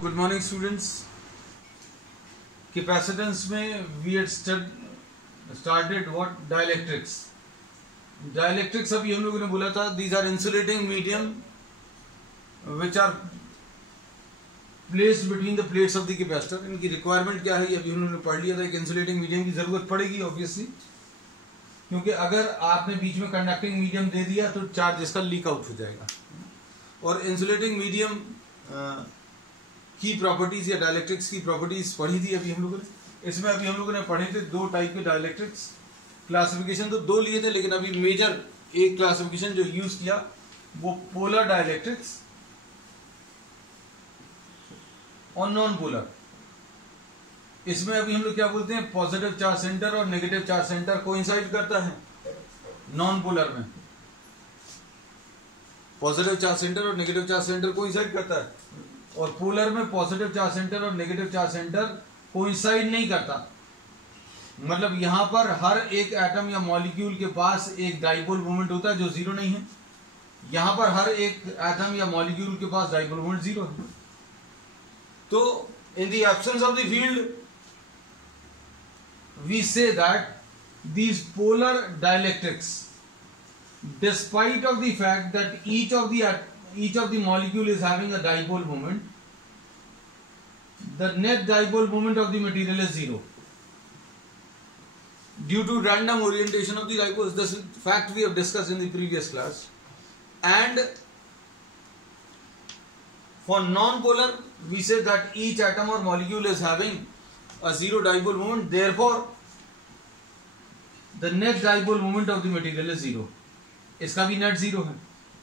Good morning students. Capacitance में we had started what dielectrics. Dielectrics अभी हम लोगों ने बोला था these are insulating medium which are placed between the plates of the capacitor. इनकी रिक्वायरमेंट क्या है ये अभी हम लोगों ने पढ़ लिया था। एक इंसुलेटिंग मीडियम की जरूरत पड़ेगी ऑब्वियसली, क्योंकि अगर आपने बीच में कंडक्टिंग मीडियम दे दिया तो चार्ज इसका लीक आउट हो जाएगा। और इंसुलेटिंग मीडियम की प्रॉपर्टीज या डाइलेक्ट्रिक्स की प्रॉपर्टीज पढ़ी थी अभी हम लोगों ने। इसमें अभी हम लोगों ने पढ़े थे दो टाइप के डाइलेक्ट्रिक्स। क्लासिफिकेशन तो दो लिए थे, लेकिन अभी मेजर एक क्लासिफिकेशन जो यूज किया वो पोलर डाइलेक्ट्रिक्स और नॉन पोलर। इसमें अभी हम लोग क्या बोलते हैं, पॉजिटिव चार्ज सेंटर और नेगेटिव चार्ज सेंटर कोइंसाइड करता है नॉन पोलर में। पॉजिटिव चार्ज सेंटर और नेगेटिव चार्ज सेंटर कोइंसाइड करता है, और पोलर में पॉजिटिव चार्ज सेंटर और नेगेटिव चार्ज सेंटर कोइंसाइड नहीं करता। मतलब यहां पर हर एक एटम या मॉलिक्यूल के पास एक डाइपोल मोमेंट होता है जो जीरो नहीं है। यहां पर हर एक एटम या मॉलिक्यूल के पास डाइपोल मोमेंट जीरो है। तो in the absence of the field we say that these polar dielectrics, despite of the fact that each of the molecule is having a dipole moment, the net dipole moment of the material is zero due to random orientation of the dipoles. This fact we have discussed in the previous class. And for non-polar we say that each atom or molecule is having a zero dipole moment, therefore the net dipole moment of the material is zero. इसका भी net zero है।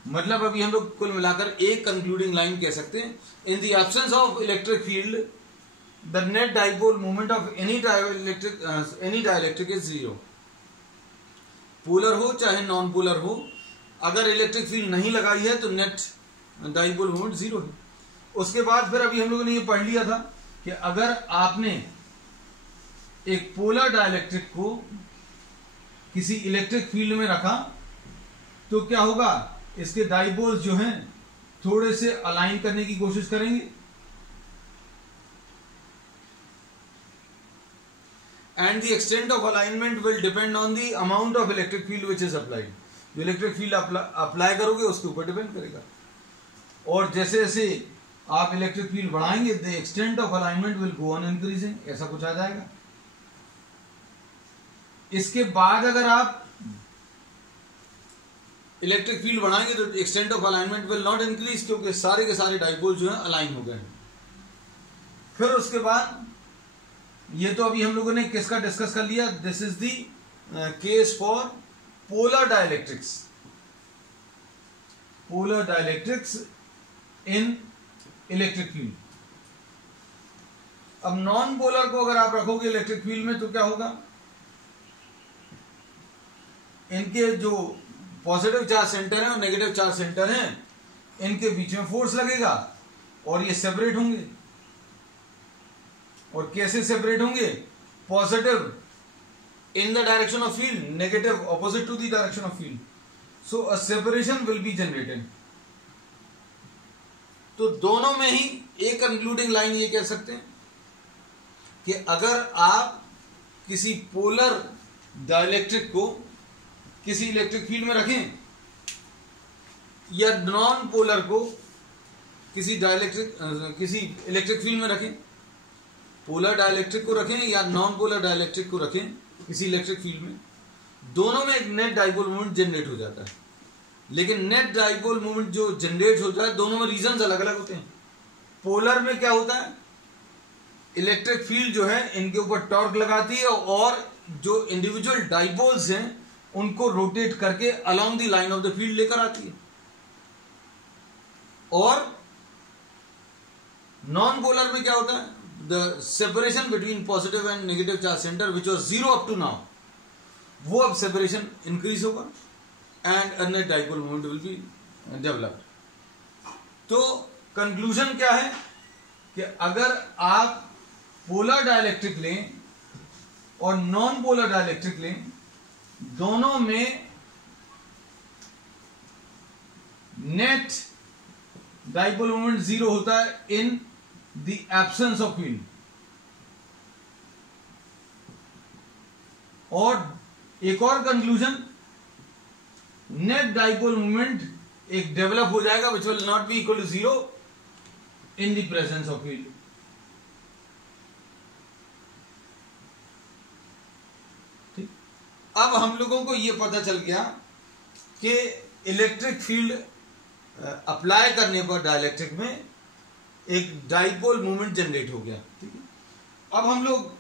मतलब अभी हम लोग कुल मिलाकर एक कंक्लूडिंग लाइन कह सकते हैं, इन the absence of electric field the net dipole moment of any dielectric is zero. Polar हो चाहे नॉन पोलर हो, अगर इलेक्ट्रिक फील्ड नहीं लगाई है तो नेट डाइपोल मोमेंट जीरो है। उसके बाद फिर अभी हम लोगों ने ये पढ़ लिया था कि अगर आपने एक पोलर डाइलेक्ट्रिक को किसी इलेक्ट्रिक फील्ड में रखा तो क्या होगा, इसके डाइपोल्स जो हैं थोड़े से अलाइन करने की कोशिश करेंगे, and the extent of alignment will depend on the amount of electric field which is applied. जो इलेक्ट्रिक फील्ड अप्लाई करोगे उसके ऊपर डिपेंड करेगा। और जैसे जैसे आप इलेक्ट्रिक फील्ड बढ़ाएंगे the extent of alignment will go on increasing, ऐसा कुछ आ जाएगा। इसके बाद अगर आप इलेक्ट्रिक फील्ड बढ़ाएंगे तो extent of alignment will not increase, क्योंकि सारे के सारे डाइपोल जो हैं अलाइन हो गए हैं। फिर उसके बाद ये तो अभी हम लोगों ने किसका डिस्कस कर लिया, this is the case for polar dielectrics. Polar dielectrics in electric field. अब नॉन पोलर को अगर आप रखोगे इलेक्ट्रिक फील्ड में तो क्या होगा, इनके जो पॉजिटिव चार्ज सेंटर है और नेगेटिव चार्ज सेंटर हैं, इनके बीच में फोर्स लगेगा और ये सेपरेट होंगे। और कैसे सेपरेट होंगे, positive in the direction of field, negative opposite to the direction of field, so a separation will be generated. तो दोनों में ही एक कंक्लूडिंग लाइन ये कह सकते हैं कि अगर आप किसी पोलर डाइलेक्ट्रिक को किसी इलेक्ट्रिक फील्ड में रखें या नॉन पोलर को किसी इलेक्ट्रिक फील्ड में रखें, पोलर डाइलेक्ट्रिक को रखें या नॉन पोलर डाइलेक्ट्रिक को रखें किसी इलेक्ट्रिक फील्ड में, दोनों में एक नेट डाइपोल मोमेंट जनरेट हो जाता है। लेकिन नेट डाइपोल मोमेंट जो जनरेट होता है दोनों में रीजंस अलग अलग होते हैं। पोलर में क्या होता है, इलेक्ट्रिक फील्ड जो है इनके ऊपर टॉर्क लगाती है और जो इंडिविजुअल डाइपोल्स हैं उनको रोटेट करके along the line of the field लेकर आती है। और नॉन पोलर में क्या होता है, the separation between positive and negative charge centre which was zero up to now, वो अब सेपरेशन इंक्रीज होगा and a net dipole moment will be developed. तो कंक्लूजन क्या है कि अगर आप पोलर डाइलेक्ट्रिक लें और नॉन पोलर डाइलेक्ट्रिक लें, दोनों में नेट डाइपोल मोमेंट जीरो होता है in the absence of field. और एक और कंक्लूजन, नेट डाइपोल मोमेंट एक डेवलप हो जाएगा which will not be equal to zero in the presence of field. ठीक, अब हम लोगों को यह पता चल गया कि इलेक्ट्रिक फील्ड अप्लाई करने पर डाइलेक्ट्रिक में एक डाइपोल मोमेंट जनरेट हो गया। ठीक है, अब हम लोग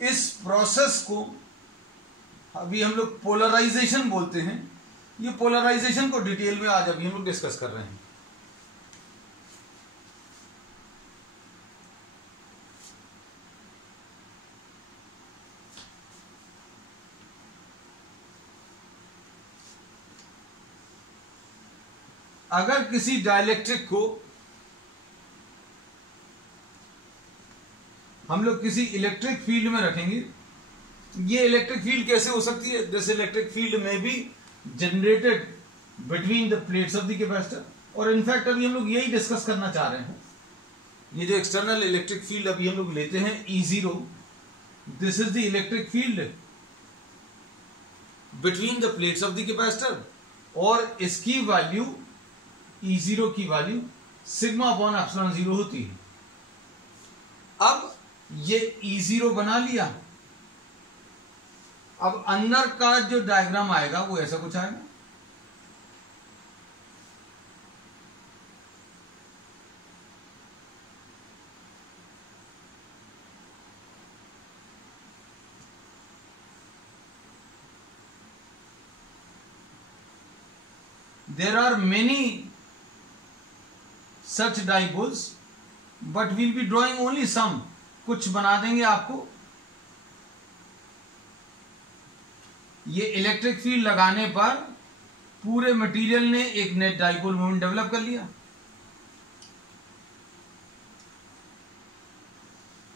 इस प्रोसेस को अभी हम लोग पोलराइजेशन बोलते हैं। ये पोलराइजेशन को डिटेल में आज अभी हम लोग डिस्कस कर रहे हैं। अगर किसी डाइलेक्ट्रिक को हम लोग किसी इलेक्ट्रिक फील्ड में रखेंगे, ये इलेक्ट्रिक फील्ड कैसे हो सकती है? दिस इलेक्ट्रिक फील्ड में भी generated between the plates of the capacitor. और इनफैक्ट अभी हम लोग यही डिस्कस करना चाह रहे हैं। ये जो एक्सटर्नल इलेक्ट्रिक फील्ड अभी हम लोग लेते हैं E0, this is the electric field between the plates of the capacitor, और इसकी वैल्यू E0 की वैल्यू सिग्मा अपॉन एप्सिलॉन 0 होती है। अब ये E0 बना लिया। अब अंदर का जो डायग्राम आएगा वो ऐसा कुछ आएगा। There are many such dipoles, but we'll be drawing only some. कुछ बना देंगे आपको। ये इलेक्ट्रिक फील्ड लगाने पर पूरे मटेरियल ने एक नेट डाइपोल मोमेंट डेवलप कर लिया।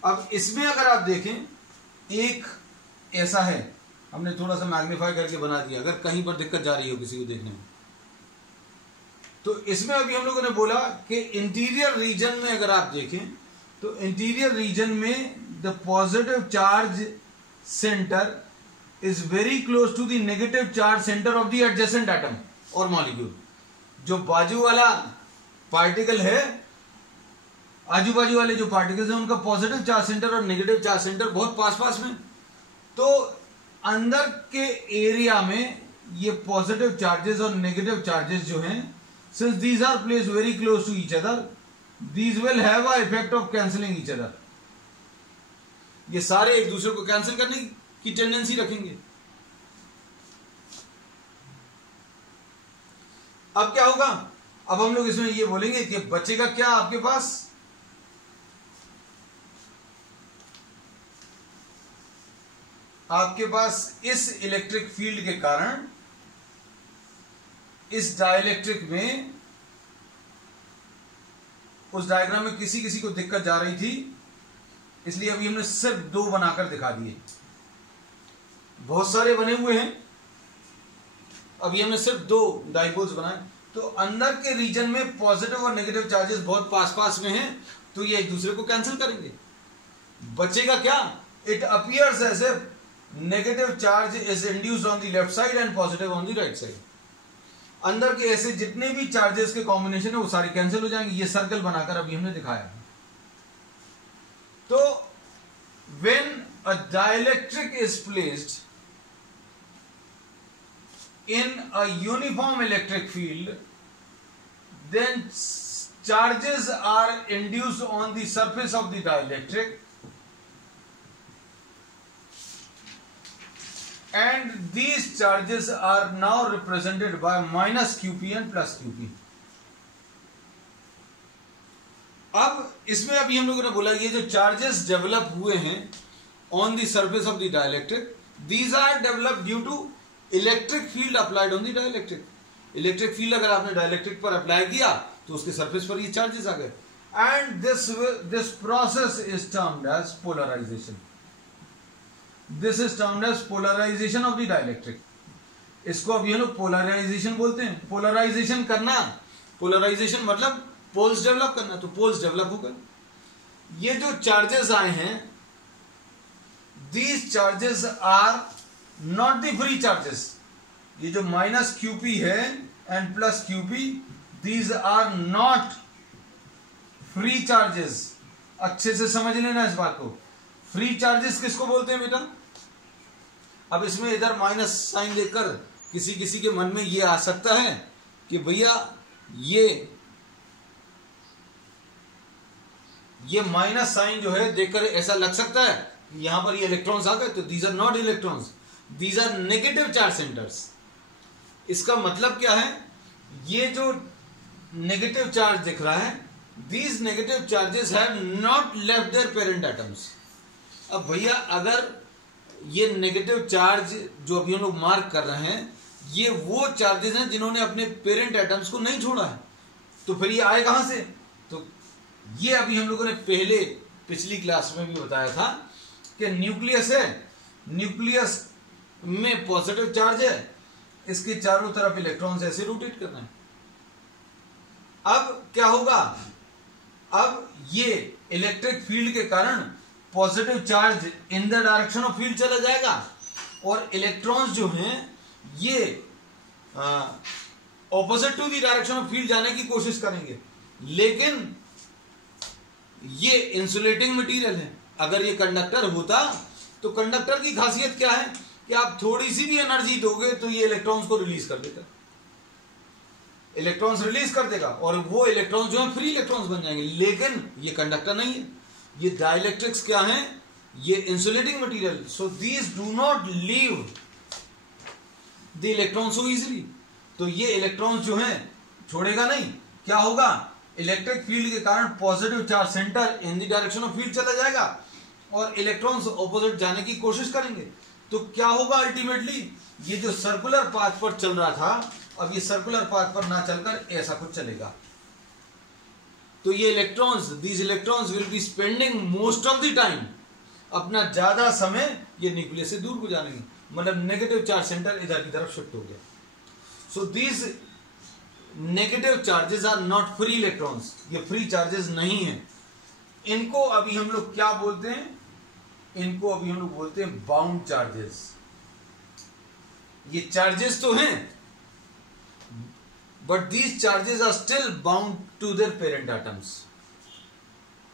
अब इसमें अगर आप देखें, एक ऐसा है, हमने थोड़ा सा मैग्नीफाई करके बना दिया, अगर कहीं पर दिक्कत जा रही हो किसी को देखने में, तो इसमें अभी हम लोगों ने बोला कि इंटीरियर रीजन में अगर आप देखें तो इंटीरियर रीजन में the positive charge centre is very close to the negative charge centre of the adjacent atom और मॉलिक्यूल। जो बाजू वाला पार्टिकल है, आजू बाजू वाले जो पार्टिकल्स हैं, उनका पॉजिटिव चार्ज सेंटर और नेगेटिव चार्ज सेंटर बहुत पास पास में। तो अंदर के एरिया में ये पॉजिटिव चार्जेस और नेगेटिव चार्जेस जो हैं, since these are placed very close to each other, these will have a effect of cancelling each other. ये सारे एक दूसरे को कैंसिल करने की टेंडेंसी रखेंगे। अब क्या होगा? अब हम लोग इसमें ये बोलेंगे कि बचेगा क्या आपके पास? आपके पास इस इलेक्ट्रिक फील्ड के कारण इस डाइलेक्ट्रिक में, उस डायग्राम में किसी किसी को दिक्कत जा रही थी, इसलिए अभी हमने सिर्फ दो बनाकर दिखा दिए। बहुत सारे बने हुए हैं, अभी हमने सिर्फ दो डाइपोल्स बनाए। तो अंदर के रीजन में पॉजिटिव और नेगेटिव चार्जेस बहुत पास पास में हैं, तो ये एक दूसरे को कैंसिल करेंगे। बचेगा क्या? It appears as if negative charge is induced on the left side and positive on the right side. अंदर के ऐसे जितने भी चार्जेस के कॉम्बिनेशन है वो सारे कैंसिल हो जाएंगे। ये सर्कल बनाकर अभी हमने दिखाया। तो when a dielectric is placed in a uniform electric field, then charges are induced on the surface of the dielectric, and these charges are now represented by minus QP and plus QP. अब इसमें अभी हम लोगों ने बोला ये जो charges develop हुए हैं on the surface of the dielectric, these are developed due to electric field applied on the dielectric. Electric field अगर आपने डाइलेक्ट्रिक पर अप्लाई किया तो उसके सरफेस पर ये चार्जेस आ गए। And this process is termed as polarisation. This is termed as polarisation of the dielectric. इसको अभी हम लोग पोलराइजेशन बोलते हैं। पोलराइजेशन करना पोलराइजेशन मतलब पोल्स डेवलप करना, तो पोल्स डेवलप हो गए। ये जो चार्जेस आए हैं, these charges are not the free charges. ये जो माइनस क्यूपी है and plus Q P, these are not free charges. अच्छे से समझ लेना इस बात को। फ्री चार्जेस किसको बोलते हैं बेटा? अब इसमें इधर माइनस साइन देखकर किसी किसी के मन में ये आ सकता है कि भैया ये माइनस साइन जो है देखकर ऐसा लग सकता है यहां पर ये इलेक्ट्रॉन्स आ गए, तो these are not electrons, these are negative charge centres. इसका मतलब क्या है? ये जो नेगेटिव चार्ज दिख रहा है, these negative charges have not left there parent atoms. अब भैया अगर ये नेगेटिव चार्ज जो अभी हम लोग मार्क कर रहे हैं, ये वो चार्जेस हैं जिन्होंने अपने पेरेंट एटम्स को नहीं छोड़ा है, तो फिर ये आए कहां से? तो ये अभी हम लोगों ने पिछली क्लास में भी बताया था कि न्यूक्लियस है, न्यूक्लियस में पॉजिटिव चार्ज है, इसके चारों तरफ इलेक्ट्रॉन्स ऐसे रोटेट कर रहे हैं। अब क्या होगा? अब ये इलेक्ट्रिक फील्ड के कारण positive charge in the direction of field चला जाएगा और इलेक्ट्रॉन्स जो हैं ये opposite to the direction of field जाने की कोशिश करेंगे। लेकिन ये इंसुलेटिंग मटेरियल है। अगर ये कंडक्टर होता तो कंडक्टर की खासियत क्या है कि आप थोड़ी सी भी एनर्जी दोगे तो ये इलेक्ट्रॉन्स को रिलीज कर देगा, इलेक्ट्रॉन्स रिलीज कर देगा और वो इलेक्ट्रॉन्स जो है फ्री इलेक्ट्रॉन्स बन जाएंगे। लेकिन ये कंडक्टर नहीं है, ये डाइलेक्ट्रिक्स क्या है? ये insulating material. So these do not leave the electron so easily. तो ये इलेक्ट्रॉन्स जो है छोड़ेगा नहीं। क्या होगा? इलेक्ट्रिक फील्ड के कारण positive charge centre in the direction of field चला जाएगा और इलेक्ट्रॉन्स ऑपोजिट जाने की कोशिश करेंगे। तो क्या होगा अल्टीमेटली? ये जो सर्कुलर पाथ पर चल रहा था, अब ये सर्कुलर पाथ पर ना चलकर ऐसा कुछ चलेगा। तो ये electrons, these electrons will be spending most of the time, अपना ज्यादा समय ये न्यूक्लियस से दूर गुजारेंगे, मतलब नेगेटिव चार्ज सेंटर इधर की तरफ शिफ्ट हो गया। So these negative charges are not free electrons, ये फ्री चार्जेस नहीं है। इनको अभी हम लोग क्या बोलते हैं? इनको अभी हम लोग बोलते हैं बाउंड चार्जेस। ये चार्जेस तो हैं but these charges are still bound to their parent atoms.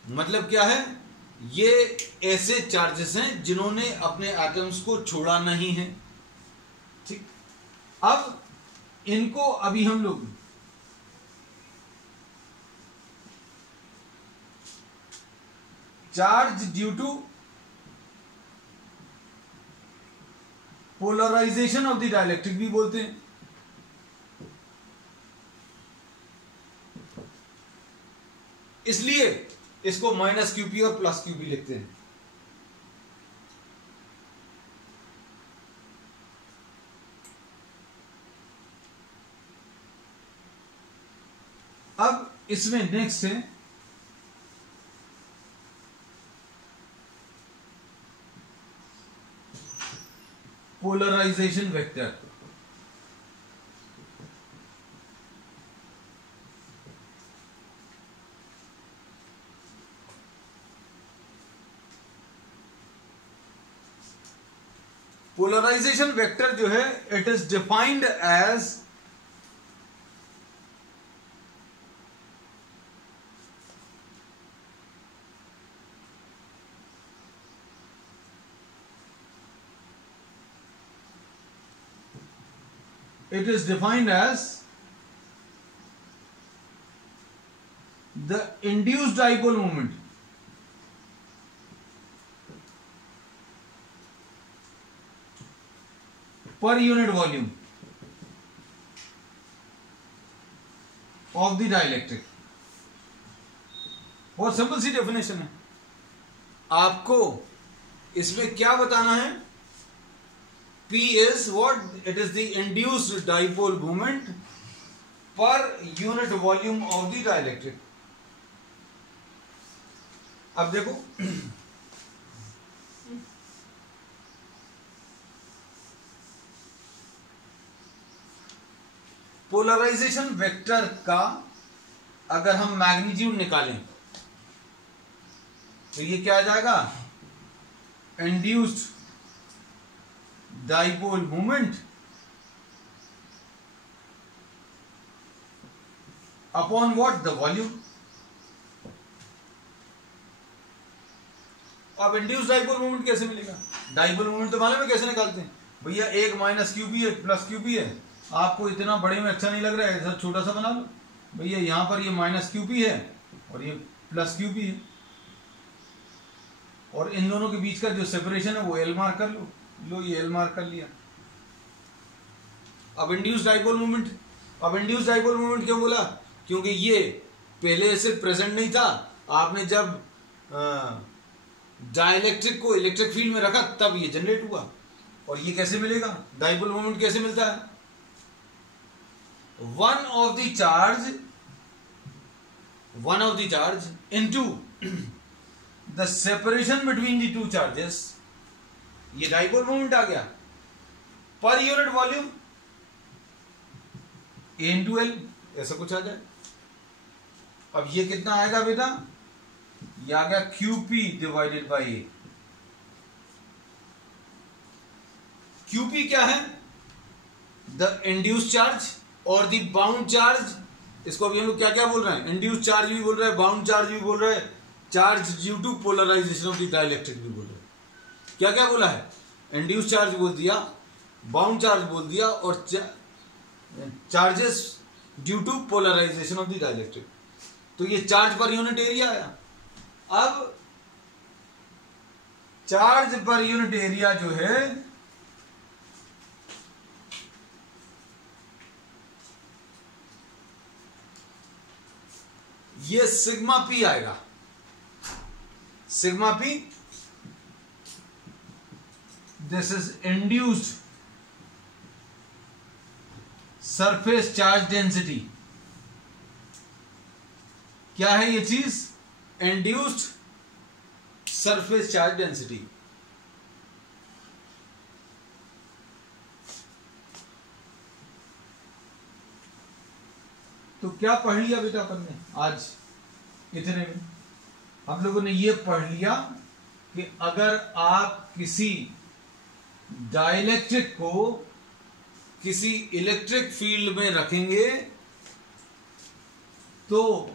मतलब क्या है? ये ऐसे चार्जेस हैं जिन्होंने अपने एटम्स को छोड़ा नहीं है। ठीक, अब इनको अभी हम लोग charge due to polarization of the dielectric भी बोलते हैं। इसलिए इसको माइनस क्यूपी और प्लस क्यूपी लिखते हैं। अब इसमें नेक्स्ट है पोलराइजेशन वेक्टर। पोलराइजेशन वेक्टर जो है it is defined as the induced dipole moment per unit volume of the dielectric। बहुत सिंपल सी डेफिनेशन है। आपको इसमें क्या बताना है? P is what? It is the induced dipole moment per unit volume of the dielectric। अब देखो polarization vector का अगर हम मैग्नीट्यूड निकालें तो ये क्या आ जाएगा, induced dipole moment upon what, the volume. अब इंड्यूस्ड डाइपोल मोमेंट कैसे मिलेगा, डाइपोल मोमेंट तो मालूम है कैसे निकालते हैं भैया, एक माइनस क्यूबी है प्लस क्यूबी है, आपको इतना बड़े में अच्छा नहीं लग रहा है, ऐसा छोटा सा बना लो भैया, यहां पर ये माइनस क्यूबी है और ये प्लस क्यूबी है, और इन दोनों के बीच का जो सेपरेशन है वो एल मार्क कर लो, ये एल मार्क कर लिया। अब इंड्यूस्ड डाइपोल मोमेंट, अब इंड्यूस्ड डाइपोल मोमेंट क्यों बोला, क्योंकि ये पहले से प्रेजेंट नहीं था, आपने जब डाइलेक्ट्रिक को इलेक्ट्रिक फील्ड में रखा तब ये जनरेट हुआ। और ये कैसे मिलेगा, डाइपोल मोमेंट कैसे मिलता है, one of the charge into the separation between the two charges, ये डाइपोल मोमेंट आ गया, पर यूनिट वॉल्यूम ए इंटू एल, ऐसा कुछ आ जाए। अब ये कितना आएगा बेटा, ये आ गया QP divided by A. QP क्या है, द इंड्यूस्ड चार्ज और द बाउंड चार्ज, इसको अभी हम लोग क्या क्या बोल रहे हैं, इंड्यूस्ड चार्ज भी बोल रहे हैं, बाउंड चार्ज भी बोल रहे हैं, charge due to polarization of the dielectric भी बोल रहे हैं। क्या क्या बोला है, इंड्यूस्ड चार्ज बोल दिया, बाउंड चार्ज बोल दिया, और charges due to polarization of the dielectric. तो ये चार्ज पर यूनिट एरिया आया। अब चार्ज पर यूनिट एरिया जो है ये सिग्मा पी आएगा, sigma P, this is induced surface charge density. क्या है ये चीज, इंड्यूस्ड सरफेस चार्ज डेंसिटी। तो क्या पढ़ लिया बेटा अपन ने आज, इतने में हम लोगों ने ये पढ़ लिया कि अगर आप किसी डाइलेक्ट्रिक को किसी इलेक्ट्रिक फील्ड में रखेंगे तो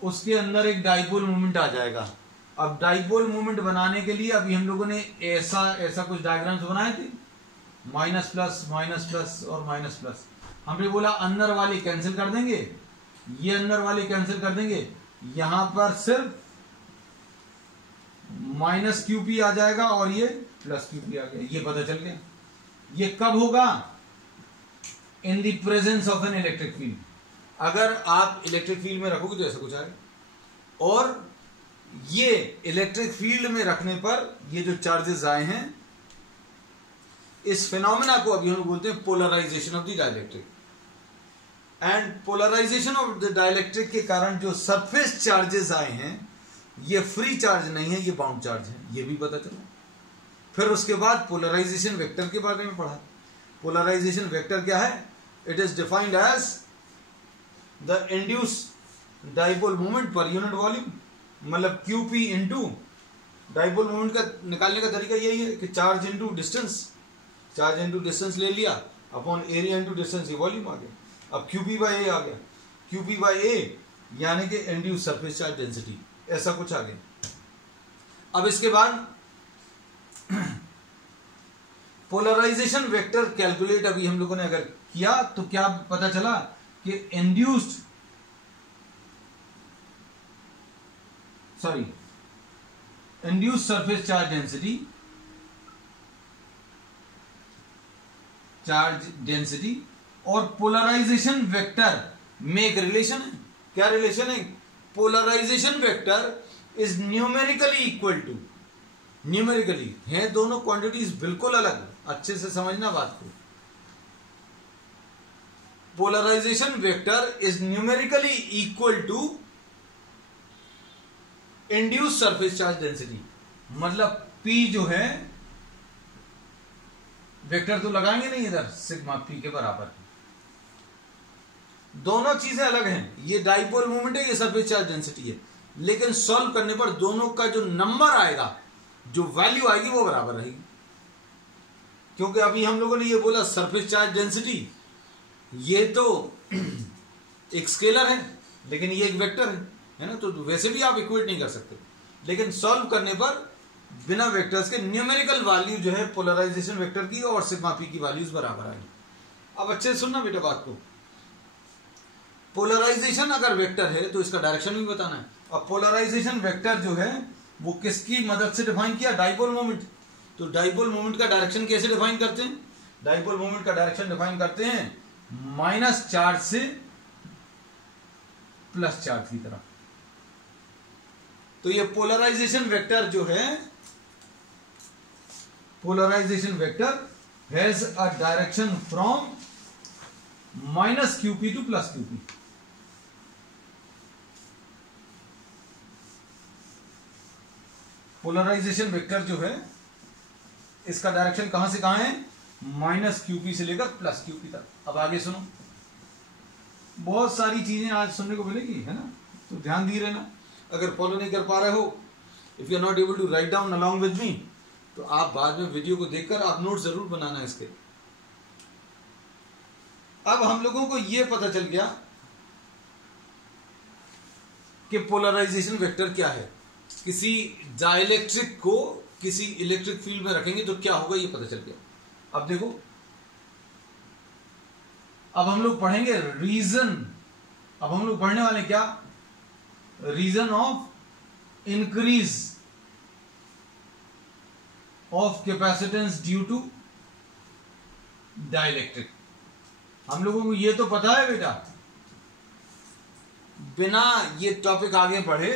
उसके अंदर एक डाइपोल मोमेंट आ जाएगा। अब डाइपोल मोमेंट बनाने के लिए अभी हम लोगों ने ऐसा कुछ डायग्राम्स बनाए थे, माइनस प्लस और माइनस प्लस। हमने बोला अंदर वाले कैंसिल कर देंगे, ये अंदर वाले कैंसिल कर देंगे, यहां पर सिर्फ माइनस क्यूपी आ जाएगा और ये प्लस क्यूपी आ गया, ये पता चल गया। ये कब होगा, इन the presence of an electric field. अगर आप इलेक्ट्रिक फील्ड में रखोगे तो ऐसा कुछ आएगा। और ये इलेक्ट्रिक फील्ड में रखने पर ये जो चार्जेस आए हैं, इस फिनोमेना को अभी हम बोलते हैं polarization of the dielectric. And polarization of the dielectric के कारण जो सरफेस चार्जेस आए हैं ये फ्री चार्ज नहीं है, ये बाउंड चार्ज है, ये भी पता चला। फिर उसके बाद पोलराइजेशन वेक्टर के बारे में पढ़ा। पोलराइजेशन वेक्टर क्या है, it is defined as the induced dipole moment per unit volume, मतलब क्यूपी इंटू डाइपोल मोमेंट का निकालने का तरीका यही है कि charge into distance, charge into distance ले लिया अपॉन एरिया इंटू डिस्टेंस, ये वॉल्यूम आ गया। अब क्यूपी बाई ए आ गया, क्यूपी बाई ए यानी कि इंड्यूस्ड सरफेस चार्ज डेंसिटी, ऐसा कुछ आ गया। अब इसके बाद पोलराइजेशन वेक्टर कैलकुलेट अभी हम लोगों ने अगर किया तो क्या पता चला कि इंड्यूस्ड सरफेस चार्ज डेंसिटी और पोलराइजेशन वेक्टर में एक रिलेशन है। क्या रिलेशन है, polarization vector is numerically equal to, numerically है दोनों क्वांटिटीज बिल्कुल अलग, अच्छे से समझना बात को। Polarization vector is numerically equal to induced surface charge density, मतलब P जो है, वेक्टर तो लगाएंगे नहीं इधर, सिग्मा P के बराबर, दोनों चीजें अलग हैं, ये डाइपोल मोमेंट है, ये सरफेस चार्ज डेंसिटी है, लेकिन सॉल्व करने पर दोनों का जो नंबर आएगा, जो वैल्यू आएगी वो बराबर रहेगी। क्योंकि अभी हम लोगों ने ये बोला सरफेस चार्ज डेंसिटी, ये तो एक स्केलर है लेकिन ये एक वेक्टर है ना, तो वैसे भी आप इक्वेट नहीं कर सकते, लेकिन सॉल्व करने पर बिना वेक्टर्स के न्यूमेरिकल वैल्यू जो है पोलराइजेशन वेक्टर की और सिग्मा पी की वैल्यूज बराबर आएगी। अब अच्छे से सुनना बेटा बात को, पोलराइजेशन अगर वेक्टर है तो इसका डायरेक्शन भी बताना है। अब पोलराइजेशन वेक्टर जो है वो किसकी मदद से डिफाइन किया, डाइपोल मोमेंट। तो डाइपोल मोमेंट का डायरेक्शन कैसे डिफाइन करते हैं, डाइपोल मोमेंट का डायरेक्शन डिफाइन करते हैं माइनस चार्ज से प्लस चार्ज की तरफ। तो ये पोलराइजेशन वेक्टर जो है, polarization vector has a direction from minus QP to plus QP. Polarization vector जो है इसका डायरेक्शन कहां से कहां है, माइनस क्यूपी से लेकर प्लस क्यूपी तक। अब आगे सुनो, बहुत सारी चीजें आज सुनने को मिलेगी है ना, तो ध्यान दिए रहना। अगर फॉलो नहीं कर पा रहे हो, if you are not able to write down along with me, तो आप बाद में वीडियो को देखकर आप नोट जरूर बनाना इसके। अब हम लोगों को यह पता चल गया कि पोलराइजेशन वेक्टर क्या है। किसी डाइलेक्ट्रिक को किसी इलेक्ट्रिक फील्ड में रखेंगे तो क्या होगा ये पता चल गया। अब देखो, अब हम लोग पढ़ेंगे रीजन। अब हम लोग पढ़ने वाले क्या, reason of increase of capacitance due to dielectric. हम लोगों को ये तो पता है बेटा, बिना ये टॉपिक आगे बढ़े,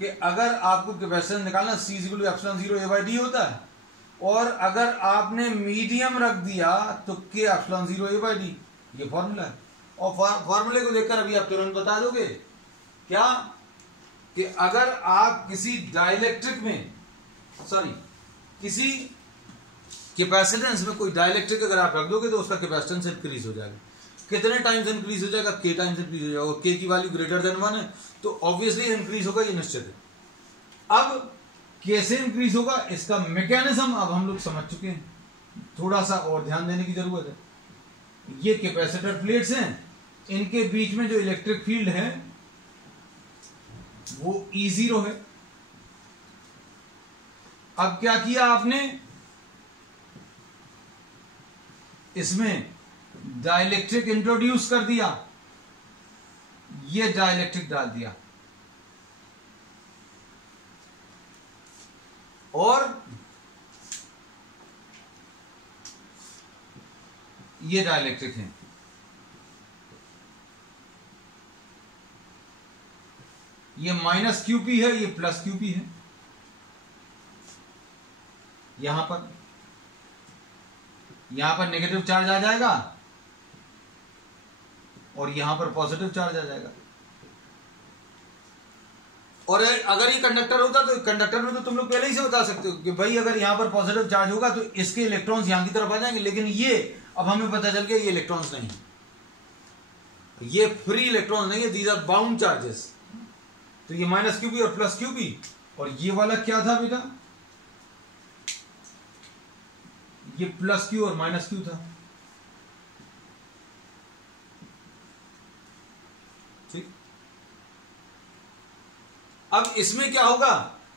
कि अगर आपको कैपेसिटेंस निकालना C = ε0 A/d होता है, और अगर आपने मीडियम रख दिया तो K ε0 A/d, ये फॉर्मूला है। और फॉर्मूले को देखकर अभी आप तुरंत बता दोगे क्या, कि अगर आप किसी डाइलेक्ट्रिक में, सॉरी किसी कैपेसिटेंस में कोई डाइलेक्ट्रिक अगर आप रख दोगे तो उसका कैपेसिटेंस इंक्रीज हो जाएगा। कितने टाइम्स इंक्रीज हो जाएगा, K टाइम्स इंक्रीज हो जाएगा, और K की वैल्यू ग्रेटर देन 1 है तो ऑब्वियसली इंक्रीज होगा, ये निश्चित है। अब कैसे इंक्रीज होगा, इसका मैकेनिज्म अब हम लोग समझ चुके हैं, थोड़ा सा और ध्यान देने की जरूरत है। ये कैपेसिटर प्लेट्स हैं, इनके बीच में जो इलेक्ट्रिक फील्ड है वो E0 है। अब क्या किया आपने, इसमें डाइलेक्ट्रिक इंट्रोड्यूस कर दिया, ये डाइलेक्ट्रिक डाल दिया, और ये डाइलेक्ट्रिक है। ये माइनस क्यूपी है, ये प्लस क्यूपी है। यहां पर नेगेटिव चार्ज आ जाएगा और यहां पर पॉजिटिव चार्ज आ जाएगा। और अगर ये कंडक्टर होता तो कंडक्टर में तो तुम लोग पहले ही से बता सकते हो कि भाई अगर यहां पर पॉजिटिव चार्ज होगा तो इसके इलेक्ट्रॉन्स यहां की तरफ आ जाएंगे, लेकिन ये अब हमें पता चल गया ये इलेक्ट्रॉन्स नहीं, ये फ्री इलेक्ट्रॉन्स नहीं है, दीज आर बाउंड चार्जेस। तो ये माइनस क्यूबी और प्लस क्यूबी, और ये वाला क्या था बेटा, ये प्लस क्यू और माइनस क्यू था। ठीक, अब इसमें क्या होगा,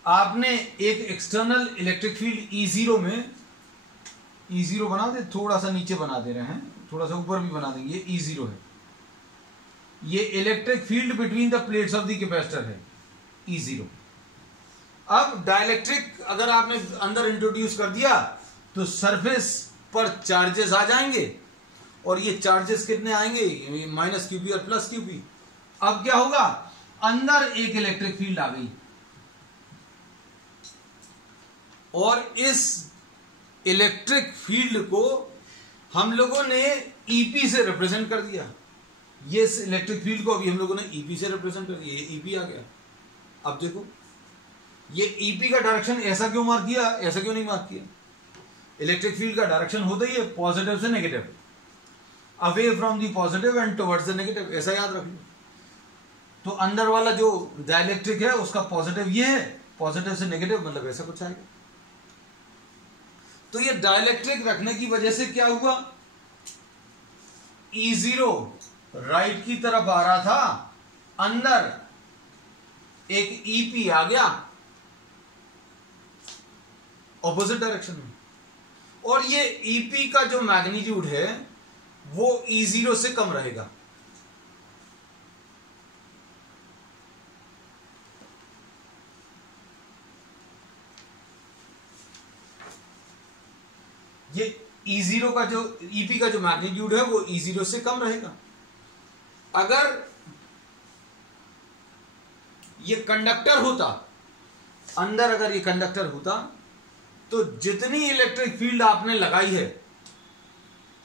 आपने एक एक्सटर्नल इलेक्ट्रिक फील्ड E0 में, E0 बना दे, थोड़ा सा नीचे बना दे रहे हैं, थोड़ा सा ऊपर भी बना देंगे, ये E0 है। ये electric field between the plates of the capacitor है, E0। अब डाइलेक्ट्रिक अगर आपने अंदर इंट्रोड्यूस कर दिया तो सरफेस पर चार्जेस आ जाएंगे, और ये चार्जेस कितने आएंगे, माइनस क्यूपी और प्लस क्यूपी। अब क्या होगा, अंदर एक इलेक्ट्रिक फील्ड आ गई, और इस इलेक्ट्रिक फील्ड को हम लोगों ने ईपी से रिप्रेजेंट कर दिया। ये इलेक्ट्रिक फील्ड को अभी हम लोगों ने ईपी से रिप्रेजेंट कर दिया, ये ईपी आ गया। अब देखो, ये ईपी का डायरेक्शन ऐसा क्यों मार्क किया, ऐसा क्यों नहीं मार्क किया। इलेक्ट्रिक फील्ड का डायरेक्शन होता ही है पॉजिटिव से negative, away from the positive and towards the negative, ऐसा याद रख लो। तो अंदर वाला जो डाइलेक्ट्रिक है उसका पॉजिटिव ये है, पॉजिटिव से नेगेटिव मतलब ऐसा कुछ आएगा। तो ये डाइलेक्ट्रिक रखने की वजह से क्या हुआ, E0 राइट की तरफ आ रहा था, अंदर एक EP आ गया ऑपोजिट डायरेक्शन में, और ये EP का जो मैग्नीट्यूड है वो E0 से कम रहेगा। ये E0 का जो EP का जो मैग्नीट्यूड है वो E0 से कम रहेगा। अगर ये कंडक्टर होता, अंदर अगर ये कंडक्टर होता तो जितनी इलेक्ट्रिक फील्ड आपने लगाई है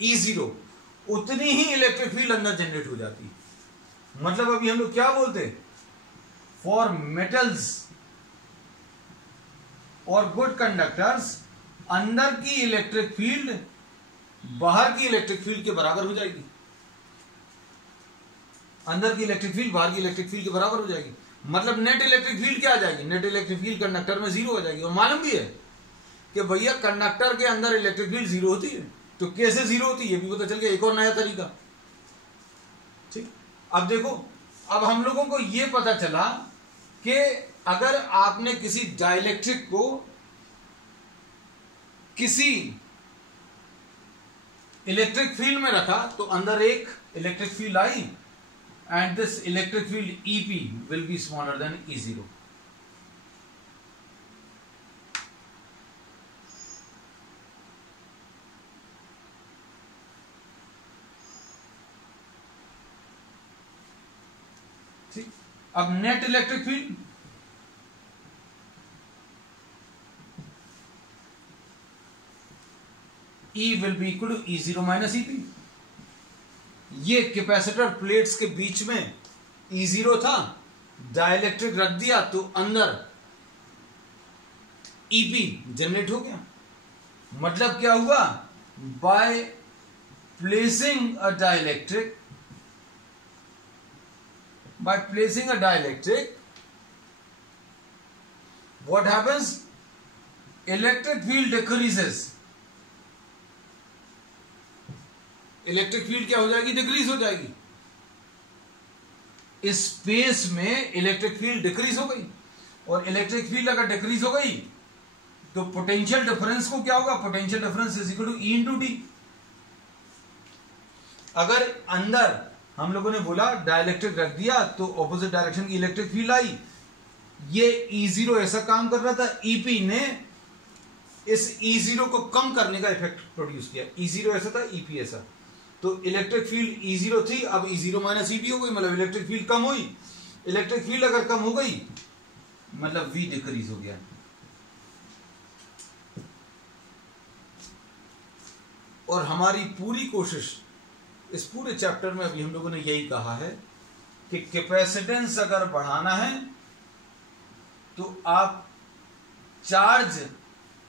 E0 उतनी ही इलेक्ट्रिक फील्ड अंदर जनरेट हो जाती है। मतलब अभी हम लोग क्या बोलते, फॉर मेटल्स और गुड कंडक्टर्स अंदर की इलेक्ट्रिक फील्ड बाहर की इलेक्ट्रिक फील्ड के बराबर हो जाएगी। अंदर की इलेक्ट्रिक फील्ड बाहर की इलेक्ट्रिक फील्ड के बराबर हो जाएगी। मतलब नेट इलेक्ट्रिक फील्ड क्या आ जाएगी, नेट इलेक्ट्रिक फील्ड कंडक्टर में 0 हो जाएगी। और मालूम भी है कि भैया कंडक्टर के अंदर इलेक्ट्रिक फील्ड 0 होती है, तो कैसे 0 होती है ये भी पता चल गया, एक और नया तरीका। ठीक, अब देखो, अब हम लोगों को ये पता चला कि अगर आपने किसी डाइलेक्ट्रिक को किसी इलेक्ट्रिक फील्ड में रखा तो अंदर एक electric field I, and this electric field EP will be smaller than E0। ठीक, अब net electric field E will be equal to E0 minus EP। ये कैपेसिटर प्लेट्स के बीच में E0 था, डाइलेक्ट्रिक रख दिया तो अंदर EP जनरेट हो गया। मतलब क्या हुआ, by placing a dielectric what happens, electric field decreases। Electric field क्या हो जाएगी, डिक्रीज हो जाएगी। इस स्पेस में इलेक्ट्रिक फील्ड डिक्रीज हो गई, और इलेक्ट्रिक फील्ड अगर डिक्रीज हो गई तो पोटेंशियल डिफरेंस को क्या होगा, potential difference is equal to E into D. अगर अंदर हम लोगों ने बोला डाइलेक्ट्रिक रख दिया तो ऑपोजिट डायरेक्शन की इलेक्ट्रिक फील्ड आई, ये E0 ऐसा काम कर रहा था, EP ने इस E0 को कम करने का इफेक्ट प्रोड्यूस किया। E0 ऐसा था, EP ऐसा, तो इलेक्ट्रिक फील्ड E0 थी, अब E0 माइनस EP हो गई, मतलब इलेक्ट्रिक फील्ड कम हुई। इलेक्ट्रिक फील्ड अगर कम हो गई मतलब V डिक्रीज हो गया। और हमारी पूरी कोशिश इस पूरे चैप्टर में अभी हम लोगों ने यही कहा है कि कैपेसिटेंस अगर बढ़ाना है तो आप चार्ज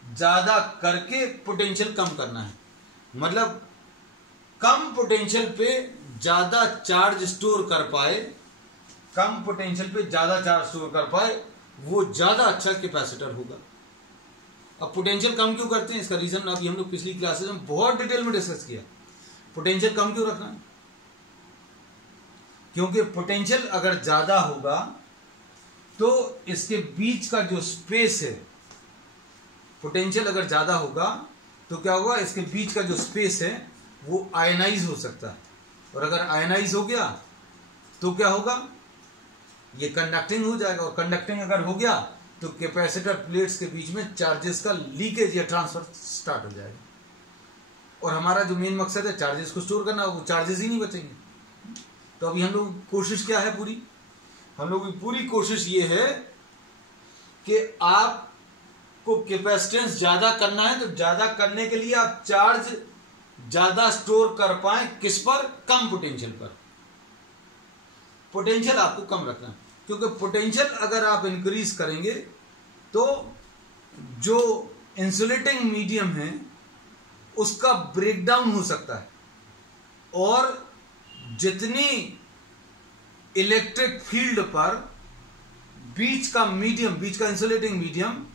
ज्यादा करके पोटेंशियल कम करना है। मतलब कम पोटेंशियल पे ज्यादा चार्ज स्टोर कर पाए, कम पोटेंशियल पे ज्यादा चार्ज स्टोर कर पाए, वो ज्यादा अच्छा कैपेसिटर होगा। अब पोटेंशियल कम क्यों करते हैं, इसका रीजन अभी हम लोग पिछली क्लासेस में बहुत डिटेल में डिस्कस किया। पोटेंशियल कम क्यों रखना है, क्योंकि पोटेंशियल अगर ज्यादा होगा तो इसके बीच का जो स्पेस है, पोटेंशियल अगर ज्यादा होगा तो क्या होगा, इसके बीच का जो स्पेस है वो आयनाइज हो सकता है, और अगर आयनाइज हो गया तो क्या होगा, ये कंडक्टिंग हो जाएगा, और कंडक्टिंग अगर हो गया तो कैपेसिटर प्लेट्स के बीच में चार्जेस का लीकेज या ट्रांसफर स्टार्ट हो जाएगा। और हमारा जो मेन मकसद है चार्जेस को स्टोर करना, वो चार्जेस ही नहीं बचेंगे। तो अभी हम लोग कोशिश क्या है, पूरी हम लोग की पूरी कोशिश ये है कि आपको कैपेसिटेंस ज्यादा करना है, तो ज्यादा करने के लिए आप चार्ज ज्यादा स्टोर कर पाए, किस पर, कम पोटेंशियल पर। पोटेंशियल आपको कम रखना है, क्योंकि पोटेंशियल अगर आप इंक्रीज करेंगे तो जो इंसुलेटिंग मीडियम है उसका ब्रेकडाउन हो सकता है, और जितनी इलेक्ट्रिक फील्ड पर बीच का इंसुलेटिंग मीडियम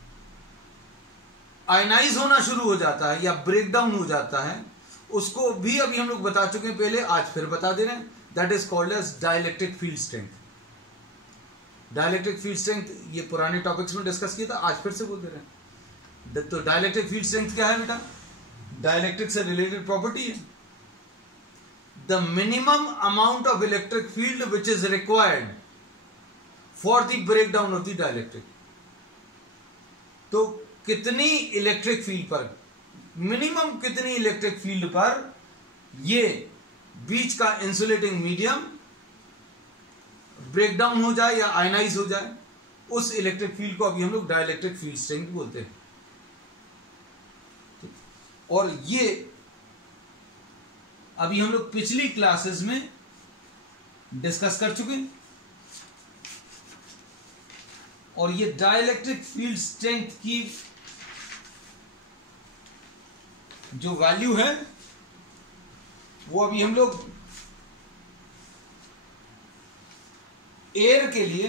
आयनाइज होना शुरू हो जाता है या ब्रेक डाउन हो जाता है, उसको भी अभी हम लोग बता चुके हैं पहले, आज फिर बता दे रहे हैं। That is called as dielectric field strength. Dielectric field strength ये पुराने टॉपिक्स में डिस्कस किया था, आज फिर से बोल दे रहे हैं। तो डाइलेक्ट्रिक फील्ड स्ट्रेंथ क्या है बेटा? डाइलेक्ट्रिक से रिलेटेड प्रॉपर्टी है the minimum amount of electric field which is required for the breakdown of the dielectric. तो कितनी इलेक्ट्रिक फील्ड पर, मिनिमम कितनी इलेक्ट्रिक फील्ड पर ये बीच का इंसुलेटिंग मीडियम ब्रेक डाउन हो जाए या आयनाइज हो जाए, उस इलेक्ट्रिक फील्ड को अभी हम लोग डाइलेक्ट्रिक फील्ड स्ट्रेंथ बोलते हैं। और ये अभी हम लोग पिछली क्लासेस में डिस्कस कर चुके हैं। और ये डाइलेक्ट्रिक फील्ड स्ट्रेंथ की जो वैल्यू है वो अभी हम लोग एयर के लिए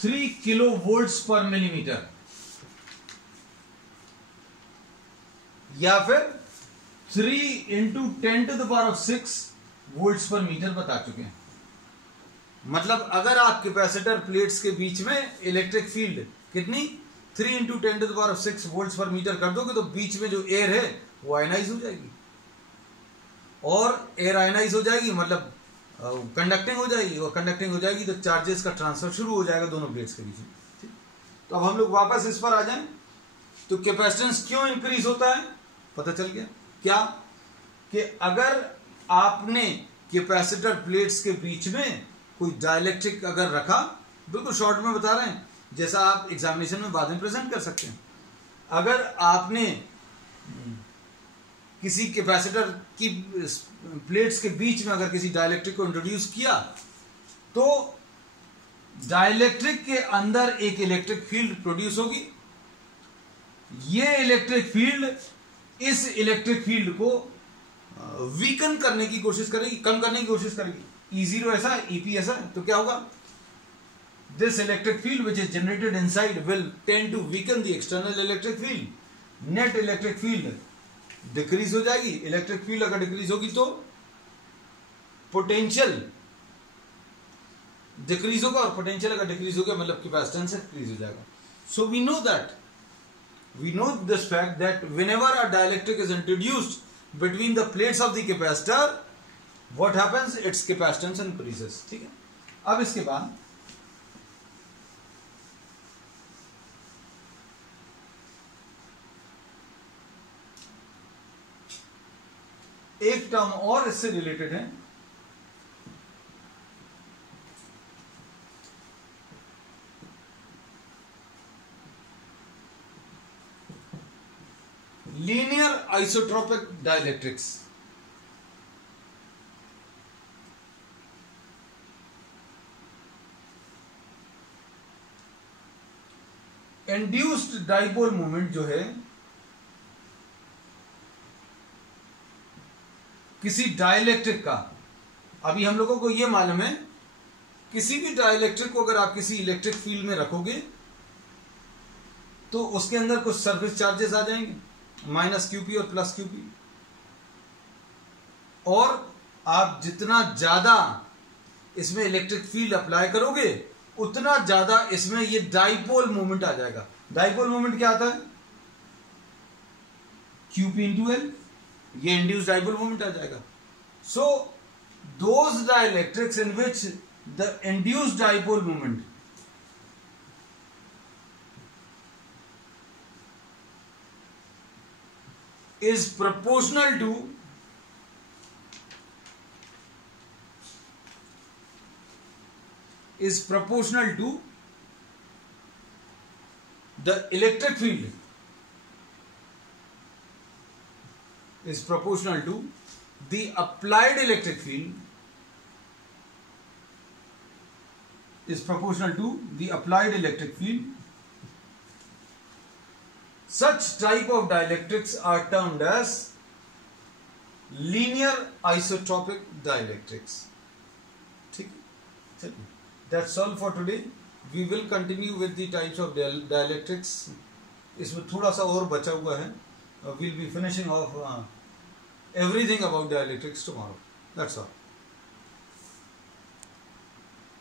3 किलो वोल्ट्स पर मिलीमीटर या फिर 3 इंटू 10⁶ वोल्ट्स पर मीटर बता चुके हैं। मतलब अगर आप कैपेसिटर प्लेट्स के बीच में इलेक्ट्रिक फील्ड कितनी 3 इंटू 10⁶ वोल्ट्स पर मीटर कर दोगे तो बीच में जो एयर है वो आयनाइज हो जाएगी, और एयर आयनाइज हो जाएगी मतलब कंडक्टिंग हो जाएगी, और कंडक्टिंग हो जाएगी तो चार्जेस का ट्रांसफर शुरू हो जाएगा दोनों प्लेट्स के बीच में। ठीक, तो अब हम लोग वापस इस पर आ जाएं। तो कैपेसिटेंस क्यों इंक्रीज होता है पता चल गया क्या? कि अगर आपने कैपेसिटर प्लेट्स के बीच में कोई डाइलेक्ट्रिक अगर रखा, बिल्कुल शॉर्ट में बता रहे हैं, जैसा आप एग्जामिनेशन में बाद में प्रेजेंट कर सकते हैं। अगर आपने किसी कैपेसिटर की प्लेट्स के बीच में अगर किसी डाइलेक्ट्रिक को इंट्रोड्यूस किया तो डाइलेक्ट्रिक के अंदर एक इलेक्ट्रिक फील्ड प्रोड्यूस होगी। ये इलेक्ट्रिक फील्ड इस इलेक्ट्रिक फील्ड को वीकन करने की कोशिश करेगी, कम करने की कोशिश करेगी। E0 ऐसा, EP ऐसा, तो क्या होगा? This electric field which is generated inside will tend to weaken the external electric field. Net electric field decrease हो जाएगी। इलेक्ट्रिक फील्ड अगर डिक्रीज होगी तो पोटेंशियल डिक्रीज होगा, और पोटेंशियल अगर डिक्रीज हो गया मतलब कैपेसिटेंस डिक्रीज हो जाएगा। So we know this fact that whenever a dielectric is introduced between the plates of the capacitor, what happens? Its capacitance increases. ठीक है, अब इसके बाद एक टर्म और इससे रिलेटेड है, linear isotropic dielectrics. Induced dipole moment जो है किसी डाइलेक्ट्रिक का, अभी हम लोगों को यह मालूम है किसी भी डाइलेक्ट्रिक को अगर आप किसी इलेक्ट्रिक फील्ड में रखोगे तो उसके अंदर कुछ सरफेस चार्जेस आ जाएंगे, -QP और +QP, और आप जितना ज्यादा इसमें इलेक्ट्रिक फील्ड अप्लाई करोगे उतना ज्यादा इसमें ये डाइपोल मोमेंट आ जाएगा। डाइपोल मोमेंट क्या आता है? QP×L, ये इंड्यूस्ड डाइपोल मोमेंट आ जाएगा। So those dielectrics in which the induced dipole moment is proportional to the electric field, is proportional to the applied electric field, such type of dielectrics are termed as linear isotropic dielectrics. ठीक है, चलिए, that's all for today. We will continue with the types of dielectrics. इसमें थोड़ा सा और बचा हुआ है. We'll be finishing off everything about dielectrics tomorrow. That's all.